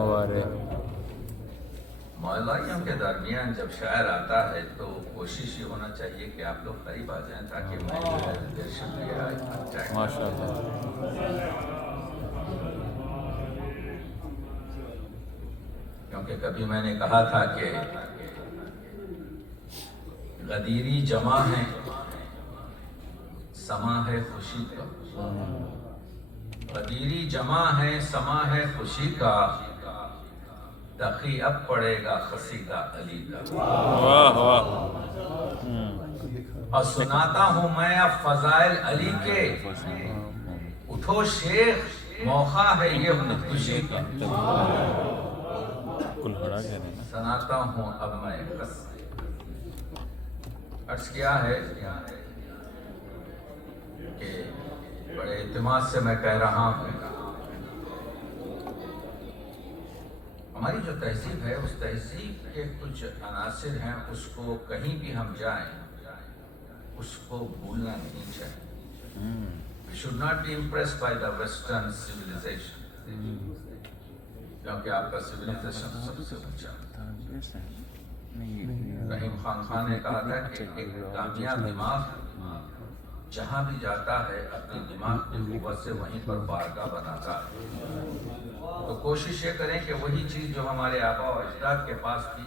مبارک. مولائیوں کے درمیان جب شاعر آتا ہے تو کوشش یہ ہونا چاہیے کہ آپ لوگ قریب آ جائیں تاکہ میں جو ہے درشن لیا جائے. ماشاء اللہ. کیونکہ کبھی میں نے کہا تھا کہ غدیری جمع ہے سما ہے خوشی کا. غدیری جمع ہے سما ہے خوشی کا. تقی اب پڑے گا قصیدہ علی کا. واہ واہ. اور سناتا ہوں میں اب فضائل علی کے. اٹھو شیخ موقع ہے یہ خودکشی کا. کلہڑا کہہ رہے ہیں. سناتا ہوں اب میں عرض کیا ہے کہ بڑے اعتماد سے میں کہہ رہا ہوں ہماری جو تہذیب ہے اس تہذیب کے کچھ عناصر ہیں اس کو کہیں بھی ہم جائیں اس کو بھولنا نہیں چاہیے. We should not be impressed by the Western civilization. کیونکہ آپ کا civilization سب سے اونچا. رحیم خان نے کہا تھا کہ ایک کامیاب دماغ جہاں بھی جاتا ہے اپنی دماغ کی قوت سے وہیں پر بارگاہ بناتا ہے. تو کوشش یہ کریں کہ وہی چیز جو ہمارے آبا و اجداد کے پاس تھی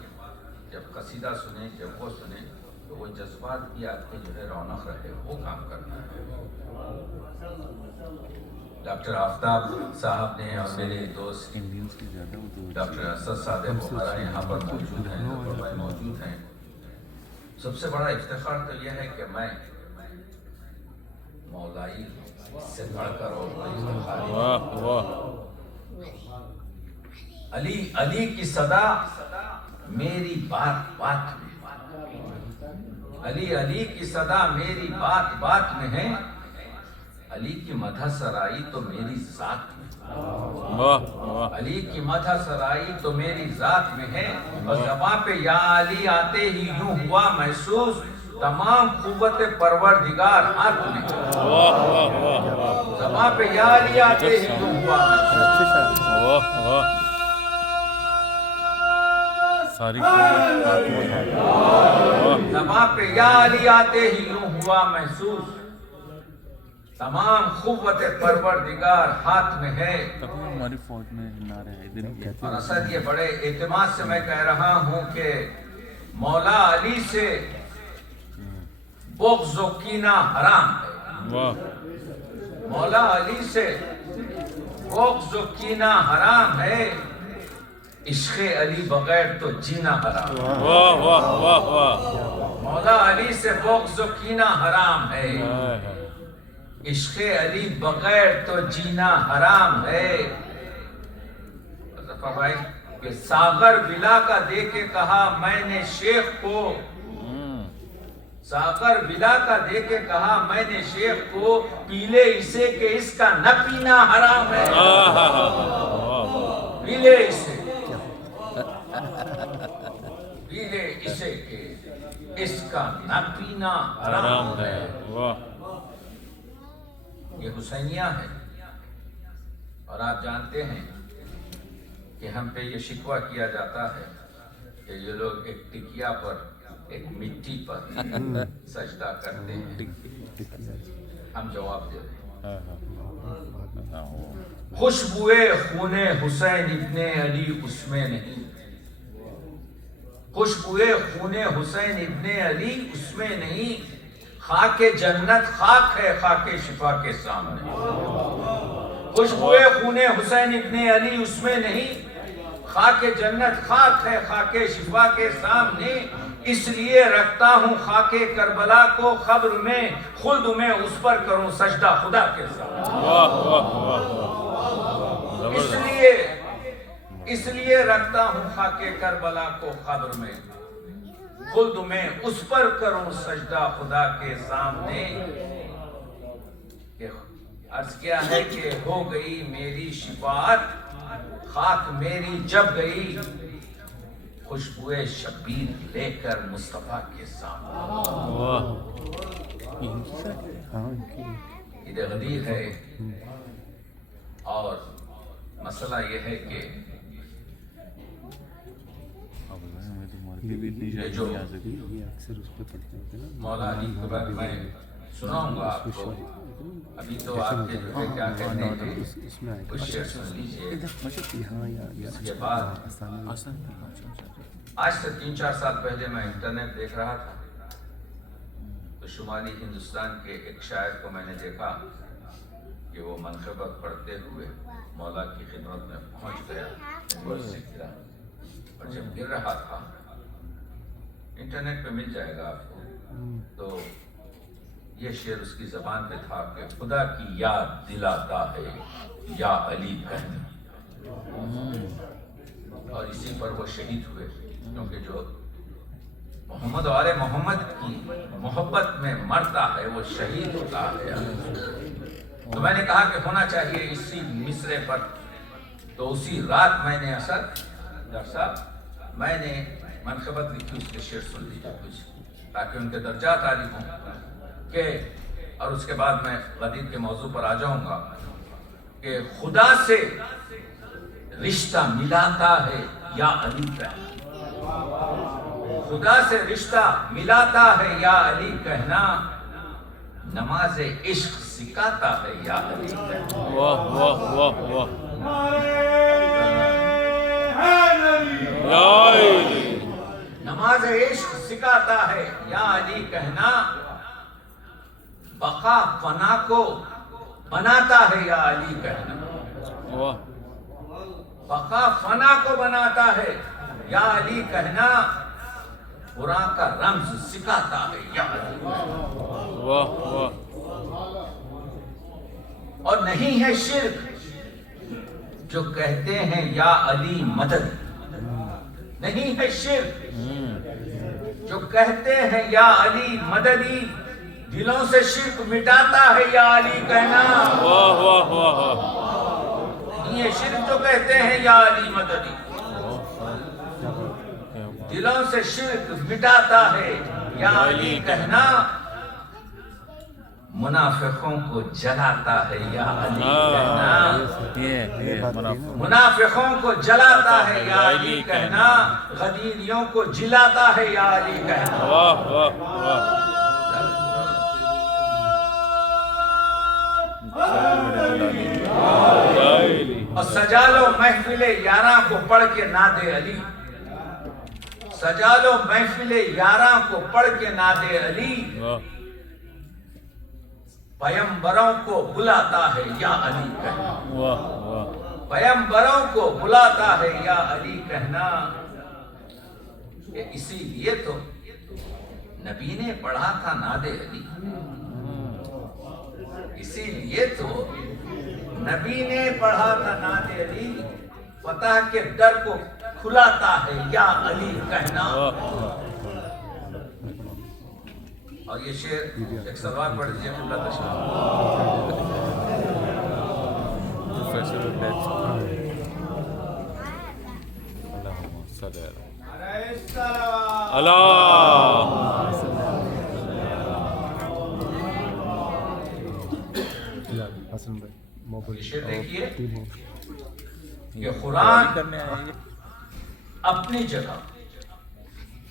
جب قصیدہ سنیں جب وہ سنیں تو وہ جذبات کی آپ کی جو ہے رونق رہے وہ کام کرنا ہے. ڈاکٹر آفتاب صاحب نے اور میرے دوست ڈاکٹر اسد صادق ہمارا یہاں پر موجود ہیں موجود ہیں. سب سے بڑا افتخار تو یہ ہے کہ میں مولائی سے بڑھ کر اور کوئی افتخار نہیں. علی کی صدا میری بات بات میں. علی کی صدا میری بات بات میں ہے. علی کی مدح سرائی تو میری ذات میں. علی کی مدح سرائی تو میری ذات میں ہے. اور زباں پہ یا علی آتے ہی یوں ہوا محسوس تمام قوت پروردگار ہاتھ میں. زباں پہ یا علی آتے ہی یوں ہوا محسوس. زباں پہ یا علی آتے ہی یوں ہوا محسوس تمام قوت پروردگار ہاتھ میں ہے. ہماری فوج میں اور اسد یہ بڑے اعتماد سے میں کہہ رہا ہوں کہ مولا علی سے بغض و کینہ حرام ہے. مولا علی سے بغض و کینہ حرام ہے. عشق علی بغیر تو جینا حرام ہے. مولا علی سے بغض و کینہ حرام ہے. عشق علی بغیر تو جینا حرام ہے. مصطفیٰ بھائی کہ ساغر بلا کا دے کے کہا میں نے شیخ کو. ساغر بلا کا دے کے کہا میں نے شیخ کو پیلے اسے کہ اس کا نہ پینا حرام ہے. پیلے اسے پیلے اسے کہ اس کا نہ پینا حرام ہے. یہ حسینیہ ہے. اور آپ جانتے ہیں کہ ہم پہ یہ شکوہ کیا جاتا ہے کہ یہ لوگ ایک ٹکیا پر ایک مٹی پر سجدہ کرتے ہیں. ہم جواب دے رہے ہیں خوشبوئے خون حسین ابن علی اس میں نہیں. خوشبوئے خون حسین ابن علی اس میں نہیں. خاک جنت خاک ہے خاک شفا کے سامنے. خوشبوئے خون حسین ابن علی اس میں نہیں. خاک جنت خاک ہے خاک شفا کے سامنے. اس لیے رکھتا ہوں خاک کربلا کو قبر میں خلد میں اس پر کروں سجدہ خدا کے سامنے. اس لیے رکھتا ہوں خاک کربلا کو قبر میں خلد میں اس پر کروں سجدہ خدا کے سامنے. عرض کیا ہے کہ ہو گئی میری شفاعت خاک میری جب گئی خوشبوئے شبیر لے کر مصطفیٰ کے سامنے. عید غدیر ہے اور مسئلہ یہ ہے کہ یہ بھی اتنی یہ شاید جو نہیں آ سکتی. یہ اکثر اس پہ پڑھتے ہوتے ہیں نا. مولا علی کے بارے میں سناؤں گا آپ کو. ابھی تو آپ کے جو ہے کیا کہتے ہیں اس میں آئے وہ شعر سن لیجیے. یہاں یا اس کے بعد آسانی آسان. آج سے 3-4 سال پہلے میں انٹرنیٹ دیکھ رہا تھا تو شمالی ہندوستان کے ایک شاعر کو میں نے دیکھا کہ وہ منقبت پڑھتے ہوئے مولا کی خدمت میں پہنچ گیا. ممبر سے گرا اور جب گر رہا تھا انٹرنیٹ پہ مل جائے گا آپ کو تو یہ شعر اس کی زبان پہ تھا کہ خدا کی یاد دلاتا ہے یا علی کہنے. اور اسی پر وہ شہید ہوئے کیونکہ جو محمد اور محمد کی محبت میں مرتا ہے وہ شہید ہوتا ہے. تو میں نے کہا کہ ہونا چاہیے اسی مصرے پر. تو اسی رات میں نے ڈاکٹر صاحب میں نے منقبت لکھی, اس کے شعر سن لیجیے کچھ تاکہ ان کے درجات عالی ہوں کہ اور اس کے بعد میں غدیر کے موضوع پر آ جاؤں گا کہ خدا سے رشتہ ملاتا ہے یا علی کہنا. خدا سے رشتہ ملاتا ہے یا علی کہنا. نماز عشق سکھاتا ہے یا علی کہنا. واہ واہ واہ واہ. لا علی. نماز عشق سکھاتا ہے یا علی کہنا. بقا فنا کو بناتا ہے یا علی کہنا. واہ. بقا فنا کو بناتا ہے یا علی کہنا. قرآن کا رمز سکھاتا ہے یا علی کہنا. واہ واہ. اور نہیں ہے شرک جو کہتے ہیں یا علی مدد. نہیں ہے شرک جو کہتے ہیں یا علی مددی. دلوں سے شرک مٹاتا ہے یا علی کہنا. واہ واہ واہ. نہیں ہے شرک جو کہتے ہیں یا علی مددی. دلوں سے شرک مٹاتا ہے یا علی کہنا. منافقوں کو جلاتا ہے یا علی کہنا. منافقوں کو جلاتا ہے یا علی کہنا. غدیریوں کو جلاتا ہے یا علی کہنا. واہ واہ واہ. اور سجا لو محفل یاراں کو پڑھ کے ناد علی. سجا لو محفل یاراں کو پڑھ کے ناد علی. پیمبروں کو بلاتا ہے یا علی کہنا. واہ واہ. پیمبروں کو بلاتا ہے یا علی کہنا. اسی لیے تو نبی نے پڑھا تھا ناد علی. اسی لیے تو نبی نے پڑھا تھا ناد علی. فتح کے در کو کھلاتا ہے یا علی کہنا. اور یہ شعر ایک سوال پڑھ لیجیے. اللہ حسن بھائی یہ شعر دیکھیے کہ قرآن اپنی جگہ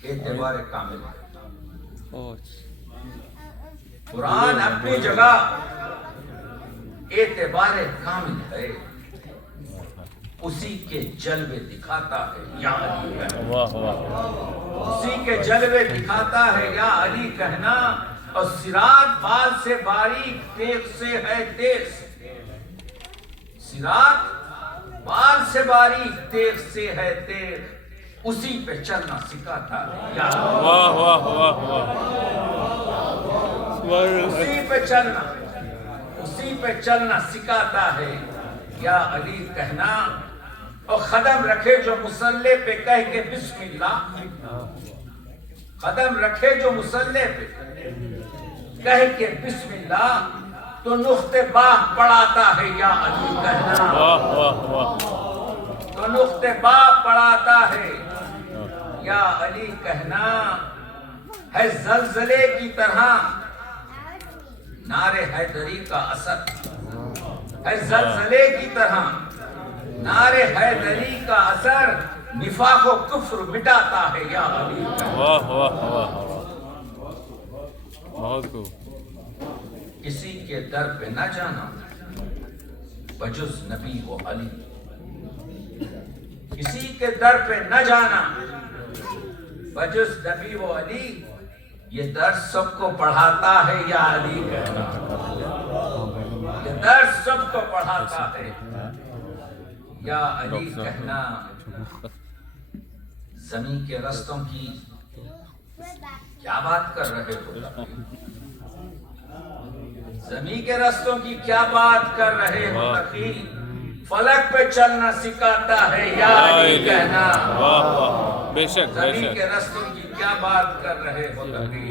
اعتبار کامل ہے. قرآن اپنی جگہ اعتبار کامل ہے. اسی کے جلوے دکھاتا ہے یا علی کہنا. واہ واہ. اسی کے جلوے دکھاتا ہے یا علی کہنا. اور صراط بال سے باریک تیغ سے ہے تیز. صراط بال سے باریک تیغ سے ہے تیز. اسی پہ چلنا سکھاتا ہے یا علی. واہ واہ واہ واہ. اسی پہ چلنا سکھاتا ہے یا علی کہنا. اور قدم رکھے جو مصلح پہ کہہ کے بسم اللہ. قدم رکھے جو مصلح پہ کہہ کے بسم اللہ تو نقطے باہ پڑھاتا ہے یا علی کہنا. واہ واہ واہ. تو نقطے باہ پڑھاتا ہے یا علی کہنا. ہے زلزلے کی طرح نعرے حیدری کا اثر. ہے زلزلے کی طرح नारे हैदरी का असर निफाक व कुफ्र मिटाता है या अली। वाह वाह वाह बहुत खूब किसी के दर पे न जाना बजुज नबी व अली। किसी के दर पे न जाना बजुज नबी व अली। ये दर्स सबको पढ़ाता है या अली कहना। ये दर्स सबको पढ़ाता है या अली कहना। जमीन के रस्तों की क्या बात कर रहे हो? जमीन के रस्तों की क्या बात कर रहे हो तकी? फलक पे चलना सिखाता है या अली कहना। वाह वाह बेशक जमीन बेशक के रस्तों की क्या बात कर रहे हो तकी?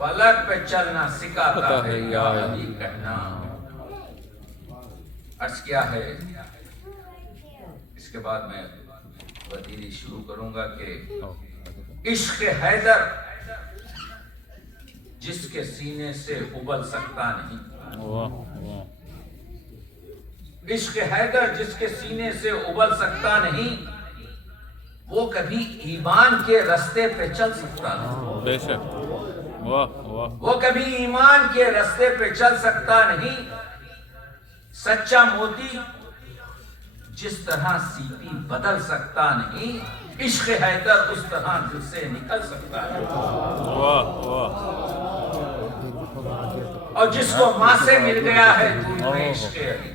फलक पे चलना सिखाता है या अली कहना। अर्ज क्या है? इसके बाद मैं वजीरी शुरू करूंगा कि इश्क हैदर जिसके सीने से उबल सकता नहीं। वाह वाह इश्क हैदर जिसके सीने से उबल सकता नहीं, वो कभी ईमान के रास्ते पे चल सकता नहीं। बेशक वाह वाह वो कभी ईमान के रास्ते पे चल सकता नहीं। सच्चा मोती जिस तरह सीपी बदल सकता नहीं, इश्क हैदर उस तरह दिल से निकल सकता है। वाह वाह और जिसको माँ से मिल गया है दूध में इश्क अली,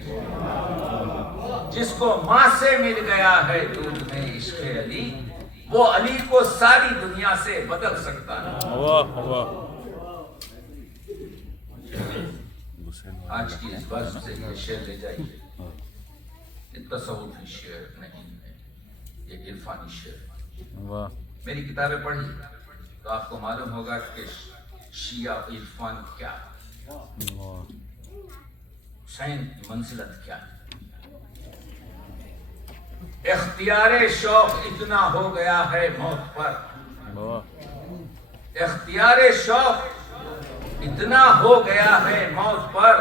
जिसको माँ से मिल गया है दूध में इश्क अली, वो अली को सारी दुनिया से बदल सकता है। वाह वाह आज की इस बस से ये शेर ले जाइए। ये तसव्वुफी शेर नहीं है, ये इरफानी शेर है। वाह मेरी किताबें पढ़ी तो आपको मालूम होगा कि शिया इरफान क्या है, वाह हुसैन की मंजिलत क्या है। इख्तियारे शौक इतना हो गया है मौत पर। वाह इख्तियारे शौक इतना हो गया है मौत पर,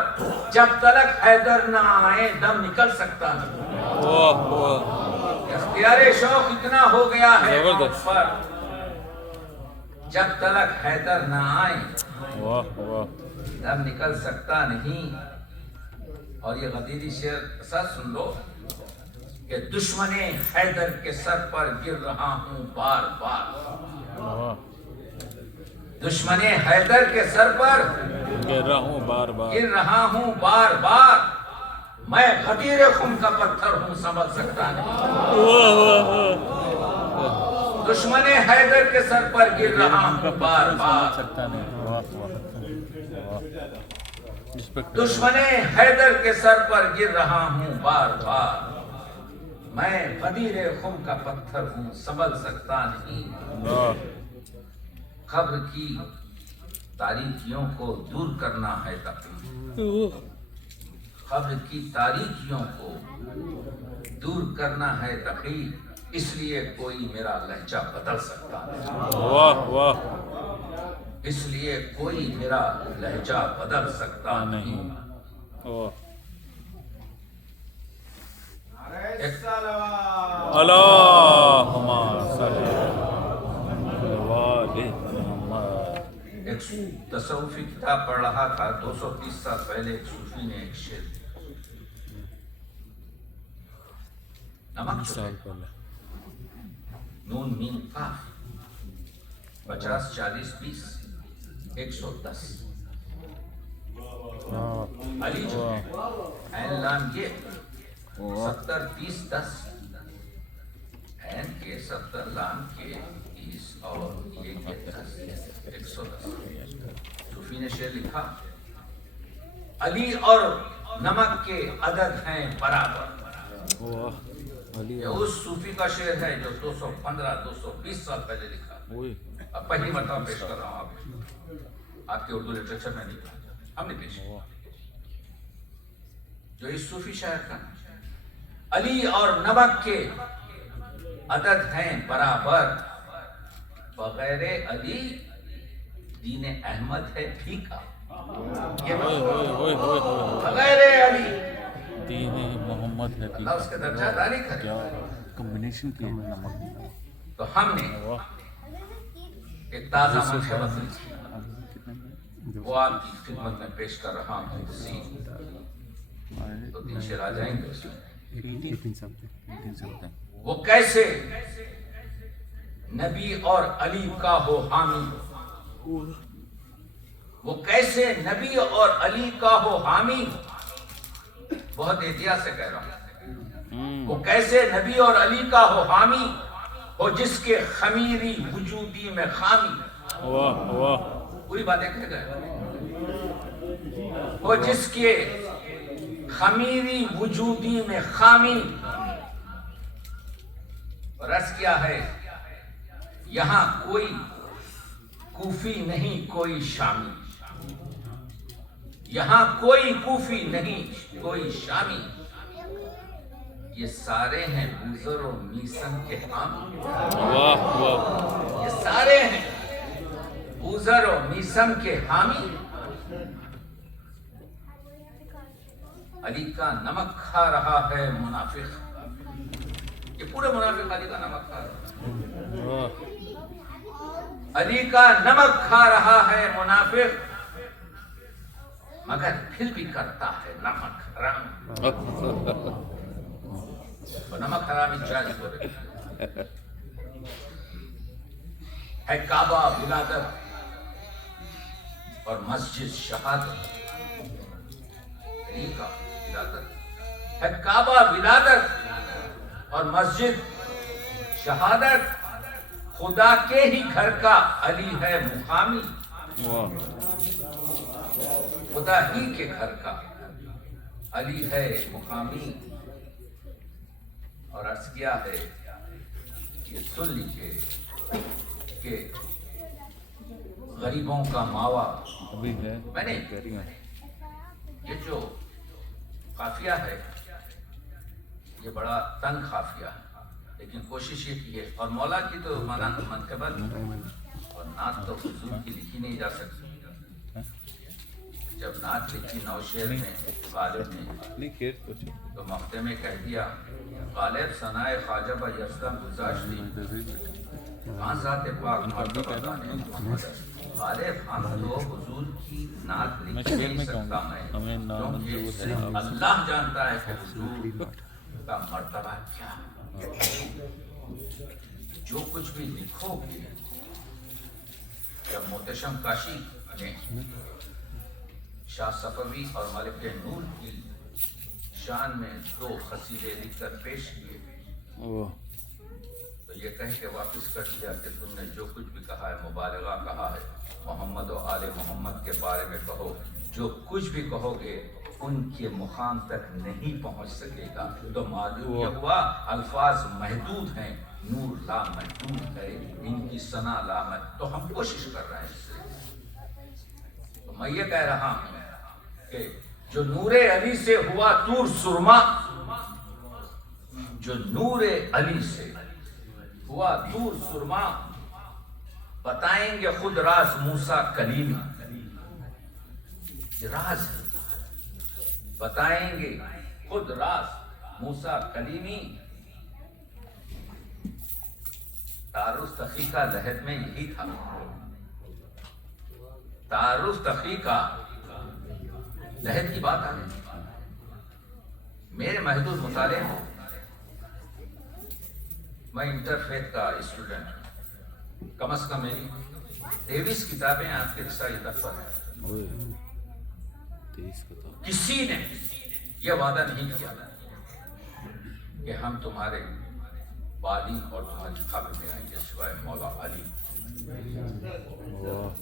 जब तलक हैदर ना आए दम निकल सकता नहीं। वाह वाह इख्तियारे शौक इतना हो गया है मौत जबरदस्त। पर, जब तलक हैदर ना आए वाह वाह दम निकल सकता नहीं। और ये गदीरी शेर सच सुन लो कि दुश्मने हैदर के सर पर गिर रहा हूं बार बार। वाह दुश्मने हैदर के सर पर गिर रहा हूँ बार बार। गिर रहा हूं बार बार। मैं खतीरे खून का पत्थर हूं संभल सकता नहीं। वाह वाह वाह दुश्मने हैदर के सर पर गिर रहा हूं बार बार। सकता नहीं। वाह वाह दुश्मने हैदर के सर पर गिर रहा हूं बार बार। मैं खतीरे खून का पत्थर हूं संभल सकता नहीं। वाह खब्र की तारीकियों को दूर करना है तकलीफ। खब्र की तारीकियों को दूर करना है तकलीफ, इसलिए कोई मेरा लहजा बदल सकता है। वाह वाह इसलिए कोई मेरा लहजा बदल सकता नहीं। वाह एक अल्लाहुम्मा सल्ली अलैहि मुहम्मद। एक तसव्वुफी किताब पढ़ रहा था, 230 साल पहले एक सूफी ने एक शेर दिया। नमक साल पहले नून मीम काफ 50 40 20 110। अली जो है ऐन लाम ये 70 30 10, ऐन के 70 लाम के 30 और ये के 10 110। सूफी ने शेर लिखा, अली और नमक के अदद हैं बराबर। वाह अली ये उस सूफी का शेर है जो 215 220 साल पहले लिखा। ओए अब पहली मरतबा पेश कर रहा हूँ आपके उर्दू लिटरेचर में नहीं, हमने पेश किया। जो इस सूफी शायर का नाम है, अली और नमक के अदद हैं बराबर, बगैर अली दीन अहमद है फीका। ये ओए ओए ओए ओए बगैर अली دین محمد ہے اللہ اس کے درجہ داری کرے. کیا کمبینیشن کی نمک تو ہم نے واہ ایک تازہ منصوبہ کتنے میں وہ آپ کی خدمت میں پیش کر رہا ہوں. تو 3 شعر آ جائیں گے اس میں. 18 something. وہ کیسے نبی اور علی کا ہو حامی، وہ کیسے نبی اور علی کا ہو حامی، بہت احتیاط سے کہہ رہا ہوں. وہ کیسے نبی اور علی کا ہو حامی، ہو جس کے خمیری وجودی میں خامی. واہ واہ پوری باتیں کہہ گئے. وہ جس کے خمیری وجودی میں خامی. اور عرض کیا ہے یہاں کوئی کوفی نہیں کوئی شامی، یہاں کوئی کوفی نہیں کوئی شامی، یہ سارے ہیں بوزر و میسن کے حامی. واہ واہ یہ سارے ہیں بوزر و میسن کے حامی. علی کا نمک کھا رہا ہے منافق، یہ پورے منافق علی کا نمک کھا رہا ہے. واہ علی کا نمک کھا رہا ہے منافق، مگر پھر بھی کرتا ہے نمک حرام. تو نمک حرامی جاری ہو رہی ہے. کعبہ ولادت اور مسجد شہادت. علی کا ولادت ہے، کعبہ ولادت اور مسجد شہادت. خدا کے ہی گھر کا علی ہے مقامی، واہ خدا ہی کے گھر کا علی ہے مقامی. اور عرض کیا ہے یہ سن لیجیے کہ غریبوں کا ماوا. ابھی ہے میں نے کہہ رہی ہیں یہ جو قافیہ ہے یہ بڑا تنگ قافیہ ہے، لیکن کوشش یہ کی ہے. اور مولا کی تو منقبت اور نعت تو حضور کی لکھی نہیں جا سکتی. جب نعت لکھی نوشہر میں غالب نے نہیں کھیت کچھ تو مفتے میں کہہ دیا غالب ثنائے خواجہ با یزدان گزاشتی کہاں ذات پاک مرتبہ دانے محمد. غالب ہم تو حضور کی نعت لکھ نہیں سکتا میں، کیونکہ اللہ جانتا ہے کہ حضور کا مرتبہ کیا. جو کچھ بھی لکھو گے، جب محتشم کاشی نے شاہ صفوی اور ملک نور کی شان میں 2 قصیدے لکھ کر پیش کیے تو یہ کہہ کے واپس کر دیا کہ تم نے جو کچھ بھی کہا ہے مبالغہ کہا ہے. محمد و آل محمد کے بارے میں کہو، جو کچھ بھی کہو گے ان کے مقام تک نہیں پہنچ سکے گا. تو معلوم یہ ہوا الفاظ محدود ہیں، نور لامحدود ہے، ان کی ثنا لامحدود. تو ہم کوشش کر رہے ہیں اس سے. تو میں یہ کہہ رہا ہوں کہ جو نور علی سے ہوا طور سرما، جو نور علی سے ہوا طور سرما، بتائیں گے خود راز موسیٰ کلیمی. یہ راز ہے، بتائیں گے خود راز موسیٰ کلیمی. تعارف تخیقہ لہد میں یہی تھا. تعارف تخیقہ لہد کی بات آ گئی. میرے محدود مطالعے میں میں انٹرفیتھ کا اسٹوڈنٹ ہوں. کم از کم میری 23 کتابیں آپ کے رسالہ دفتر ہیں. کسی نے یہ وعدہ نہیں کیا کہ ہم تمہارے بالین اور تمہاری خبر میں آئیں گے سوائے مولا علی.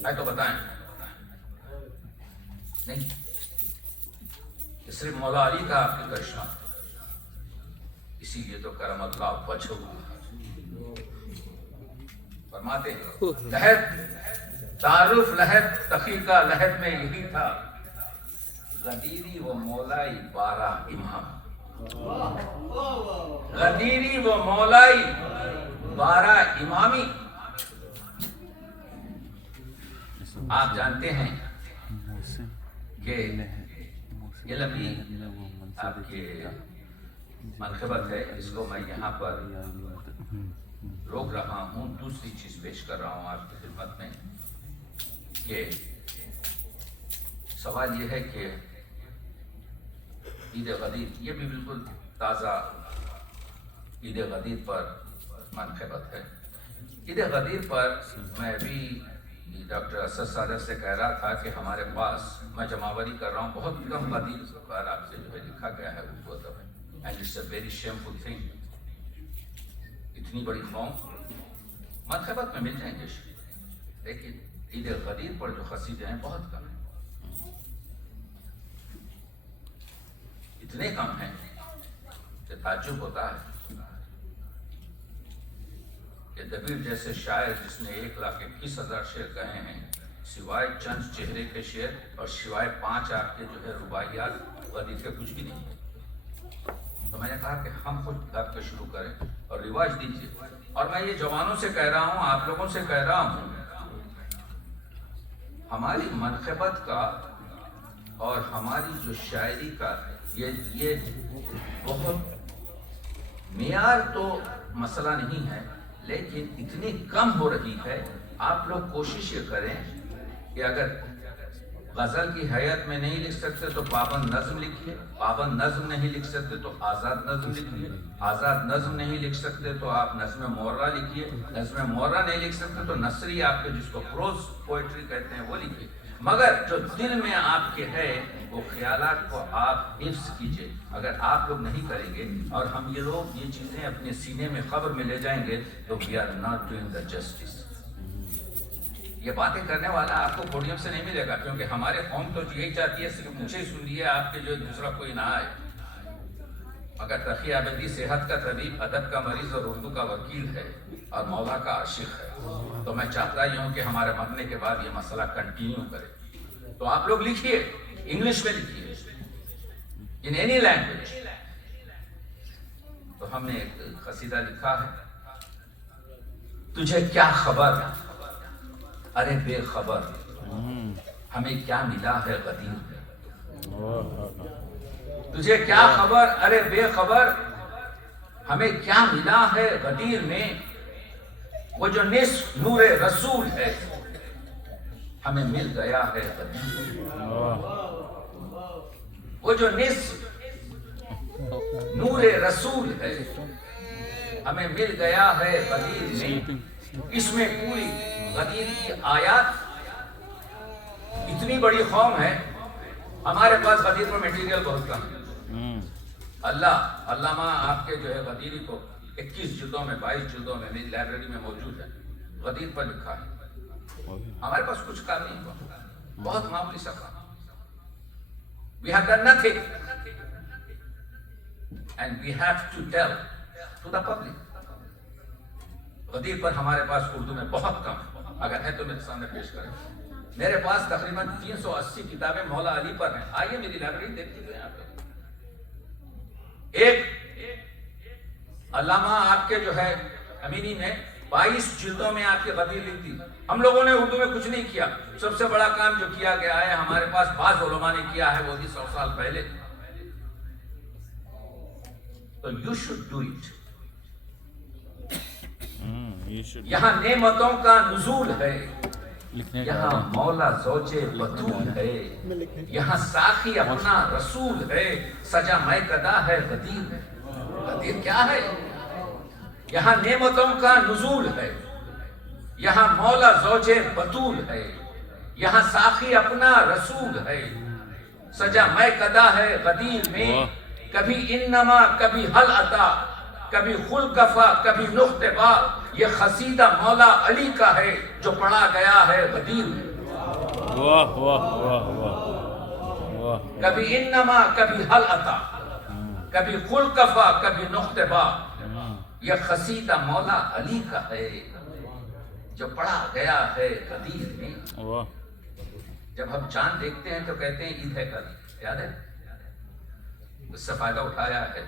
ہے تو بتائیں نہیں، صرف مولا علی کا آپ کی کرشمہ. اسی لیے تو کرم اللہ وجہ فرماتے ہیں لہد تعارف لہد تخیقہ لہد میں یہی تھا. غدیری و مولائی 12 امام، غدیری و مولائی 12 امامی. آپ جانتے ہیں کہ یہ لمبی आपके मनक़बत है, इसको मैं यहाँ पर रोक रहा हूँ। दूसरी चीज़ पेश कर रहा हूँ आपकी खिदमत में कि सवाल ये है कि ईद गदीर, ये भी बिल्कुल ताज़ा ईद गदीर पर मनक़बत है। ईद गदीर पर मैं भी डॉक्टर असद सादर से कह रहा था कि हमारे पास, मैं जमावरी कर रहा हूँ, बहुत कम गदीर पर आपसे जो है लिखा गया है उर्दू अदब में, and it's a very shameful thing. इतनी बड़ी कौम मनक़बत में मिल जाएंगे, लेकिन ईद गदीर पर जो क़सीदे हैं बहुत कम हैं, इतने कम हैं कि ताज्जुब होता है कि दबीर जैसे शायर जिसने 1,21,000 शेर कहे हैं, सिवाय चंद चेहरे के शेर और सिवाय 5 आपके जो है रुबाइयात गदीर के कुछ भी नहीं है। तो मैंने कहा कि हम खुद आपके शुरू करें और रिवाज दीजिए। और मैं ये जवानों से कह रहा हूँ, आप लोगों से कह रहा हूँ, हमारी मनक़बत का और हमारी जो शायरी का ये बहुत मेयार तो मसला नहीं है, लेकिन इतनी कम हो रही है। आप लोग कोशिश ये करें कि अगर गज़ल की हैयत में नहीं लिख सकते तो पाबंद नज़्म लिखिए, पाबंद नज़्म नहीं लिख सकते तो आज़ाद नज़्म लिखिए, आज़ाद नज़्म नहीं लिख सकते तो आप नज़्म मुर्रा लिखिए, नज़्म मुर्रा नहीं लिख सकते तो नसरी आपके जिसको प्रोज पोइट्री कहते हैं वो लिखिए। मगर जो दिल में आपके है वो ख्यालात को आप हिफ्ज़ कीजिए। अगर आप लोग नहीं करेंगे और हम ये लोग ये चीज़ें अपने सीने में ख़ब्र में ले जाएंगे तो we are not doing the justice. ये बातें करने वाला आपको पोडियम से नहीं मिलेगा, क्योंकि हमारे कौम तो यही चाहती है सिर्फ मुझे ही सुन लिए, आपके जो दूसरा कोई ना आए। मगर तकी आबदी सेहत का तबीब, अदब का मरीज और उर्दू का वकील है और मौला का आशिक है। तो मैं चाहता ही हूँ कि हमारे मरने के बाद ये मसला कंटिन्यू करे। तो आप लोग लिखिए, इंग्लिश में लिखिए, इन एनी लैंग्वेज। तो हमने एक कसीदा लिखा है, तुझे क्या खबर अरे बेखबर, हमें क्या मिला है गदीर में। तुझे क्या खबर अरे बेखबर, हमें क्या मिला है गदीर में। वो जो निस्फ नूरे रसूल है हमें मिल गया है गदीर में। वो जो निस्फ नूरे रसूल है हमें मिल गया है गदीर में। इसमें पूरी गदीर की आयत, इतनी बड़ी कौम है, हमारे पास गदीर पर मटेरियल बहुत कम है। अल्लामा आपके जो है गदीरी को 21 जिल्दों में 22 जिल्दों में मेरी लाइब्रेरी में मौजूद है, गदीर पर लिखा है। हमारे पास कुछ काम नहीं हुआ, बहुत मामूली सा काम। We have done nothing and we have to tell to the public. गदीर पर हमारे पास उर्दू में बहुत कम, अगर है तो मेरे सामने पेश करें। मेरे पास तकरीबन 380 किताबें मौला अली पर हैं। आइए मेरी लाइब्रेरी देख लीजिए यहाँ पे। एक अल्लामा आपके जो है अमीनी ने 22 जिल्दों में आपकी गदीर लिख दी। हम लोगों ने उर्दू में कुछ नहीं किया। सबसे बड़ा काम जो किया गया है हमारे पास बाज़ उलमा ने किया है, वो भी 100 साल पहले। तो यू शुड डू इट। यहाँ नेमतों का नुज़ूल है, यहाँ मौला ज़ौजे बतूल है, यहाँ साखी अपना रसूल है, सजा मैं कदा है गदीर में। गदीर क्या है? यहाँ नेमतों का नुज़ूल है, यहाँ मौला ज़ौजे बतूल है, यहाँ साखी अपना रसूल है, सजा मैं कदा है गदीर में। कभी इन्नमा कभी हल अता, कभी खुल कफा कभी नुख्तबा, ये खसीदा मौला अली का है जो पढ़ा गया है गदीर में। वाह वाह वाह वाह वाह। कभी इन्नमा कभी हल अता, कभी खुल कफा कभी नुख्तबा, ये खसीदा मौला अली का है जो पढ़ा गया है गदीर में। वाह। जब हम चांद देखते हैं तो कहते हैं ईद है कल, याद है? उससे फायदा उठाया है।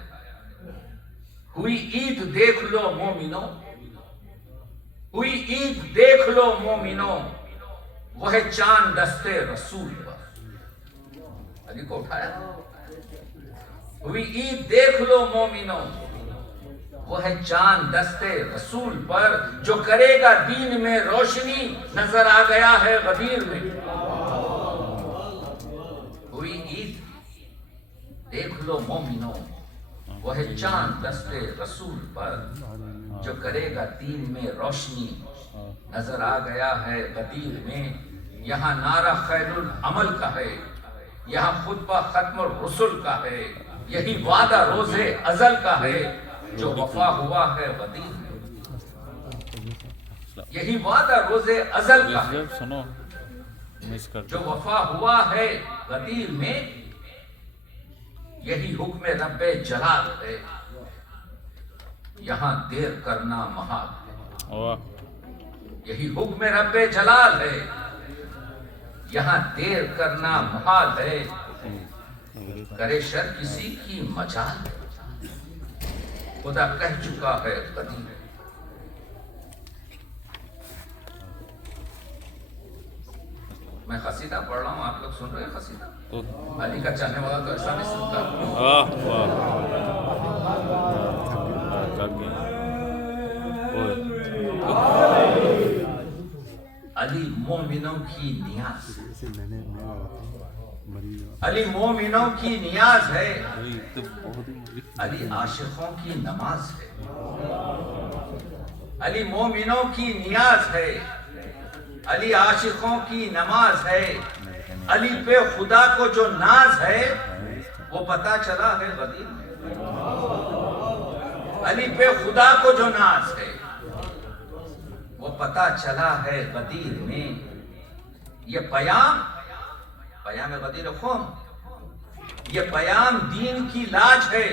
हुई ईद देख लो मोमिनो, हुई ईद देख लो मोमिनो, वो है चांद दस्ते रसूल पर। अली को उठाया। हुई ईद देख लो मोमिनो, वो है चांद दस्ते रसूल पर, जो करेगा दीन में रोशनी, नजर आ गया है गदीर में। हुई ईद देख लो मोमिनो, वो है चांद दस्ते रसूल पर, जो करेगा दीन में रोशनी, नजर आ गया है गदीर में। यहाँ नारा खैरुल अमल का है, यहाँ खुतबा खत्मुर रसूल का है, यही वादा रोजे अजल का है, जो वफा हुआ है गदीर में। यही वादा रोजे अजल का है, सुनो मिस कर जो वफा हुआ है गदीर में। यही हुक्म रब्बे जलाल है, यहाँ देर करना महाल है। वाह यही हुक्म रब्बे जलाल है, यहाँ देर करना महाल है। करे शर किसी की मजाल है, खुदा कह चुका है कदीम। मैं खसीदा पढ़ रहा हूँ, आप लोग सुन रहे हैं खसीदा? तो अली का चाहने वाला तो ऐसा नहीं सुनता। वाह वाह थक गया। ओए अली मोमिनों की नियाज, जैसे मैंने मरीज अली मोमिनों की नियाज है, वही तो बहुत ही अली आशिकों की नमाज है। अली मोमिनों की नियाज है, अली आशिकों की नमाज है। अली पे खुदा को जो नाज है, वो पता चला है गदीर में। अली पे खुदा को जो नाज है, वो पता चला है गदीर में। ये पयाम गदीर कौम, ये पयाम दीन की लाज है,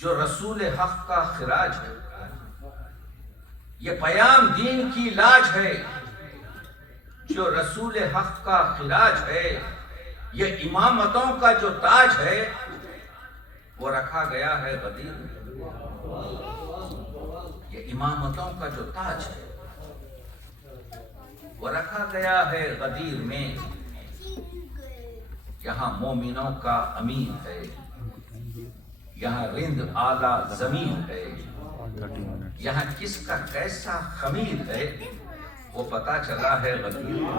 जो रसूल हक का खिराज है। ये पयाम दीन की लाज है, जो रसूल हक का खिराज है। ये इमामतों का जो ताज है, वो रखा गया है गदीर में। ये इमामतों का जो ताज है, वो रखा गया है गदीर में। यहाँ मोमिनों का अमीर है, यहाँ रिंद आला जमीन है, यहाँ किसका कैसा खमीर है, वो पता चला है गदीर में।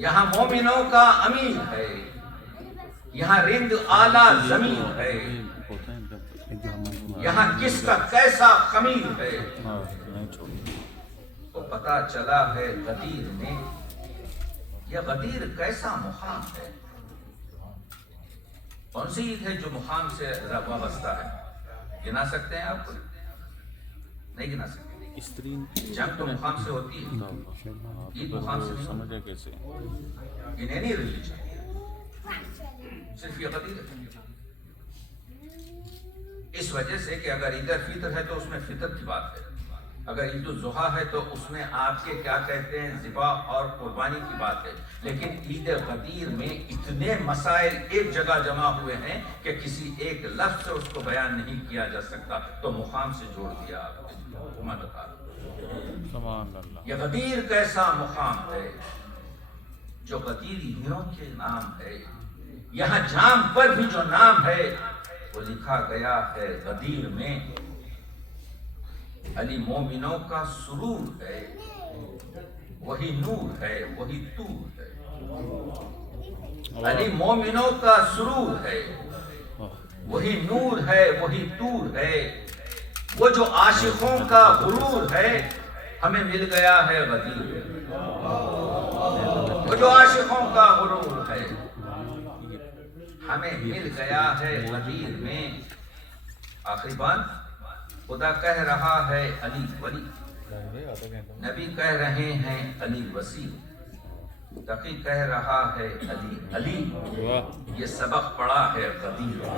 यहाँ मोमिनों का अमीर है, यहाँ रिंद आला जमीन है, यहाँ किसका कैसा खमीर है, वो पता चला है गदीर में। यह गदीर कैसा मुकाम है? कौन सी ईद है जो मुकाम से वाबस्ता है? गिना सकते हैं आप? नहीं गिना सकते। स्त्री जंग तो मुकाम से होती है, ईद मुकाम से नहीं। समझे कैसे? इन एनी रिलीजन सिर्फ ये गदीर है। इस वजह से कि अगर ईद फितर है तो उसमें फितर की बात है, अगर ईद उल जुहा है तो उसमें आपके क्या कहते हैं ज़िबा और कुर्बानी की बात है। लेकिन ईद गदीर में इतने मसाइल एक जगह जमा हुए हैं कि किसी एक लफ्ज से उसको बयान नहीं किया जा सकता, तो मुकाम से जोड़ दिया आपने। सुभान अल्लाह। यह गदीर कैसा मुकाम है, जो गदीरियों के नाम है। यहाँ जाम पर भी जो नाम है, वो लिखा गया है गदीर में। अली मोमिनों का सुरूर है, वही नूर है, वही तूर है। अली मोमिनों का सुरूर है, वही नूर है, वही तूर है। वो जो आशिकों का गुरूर है, हमें मिल गया है गदीर में। वो जो आशिकों का गुरूर है, हमें मिल गया है गदीर में। आखिरी बात, खुदा कह रहा है अली वली, नबी कह रहे हैं अली वसी, तकी कह रहा है अली अली। ये सबक पड़ा है गदीर में।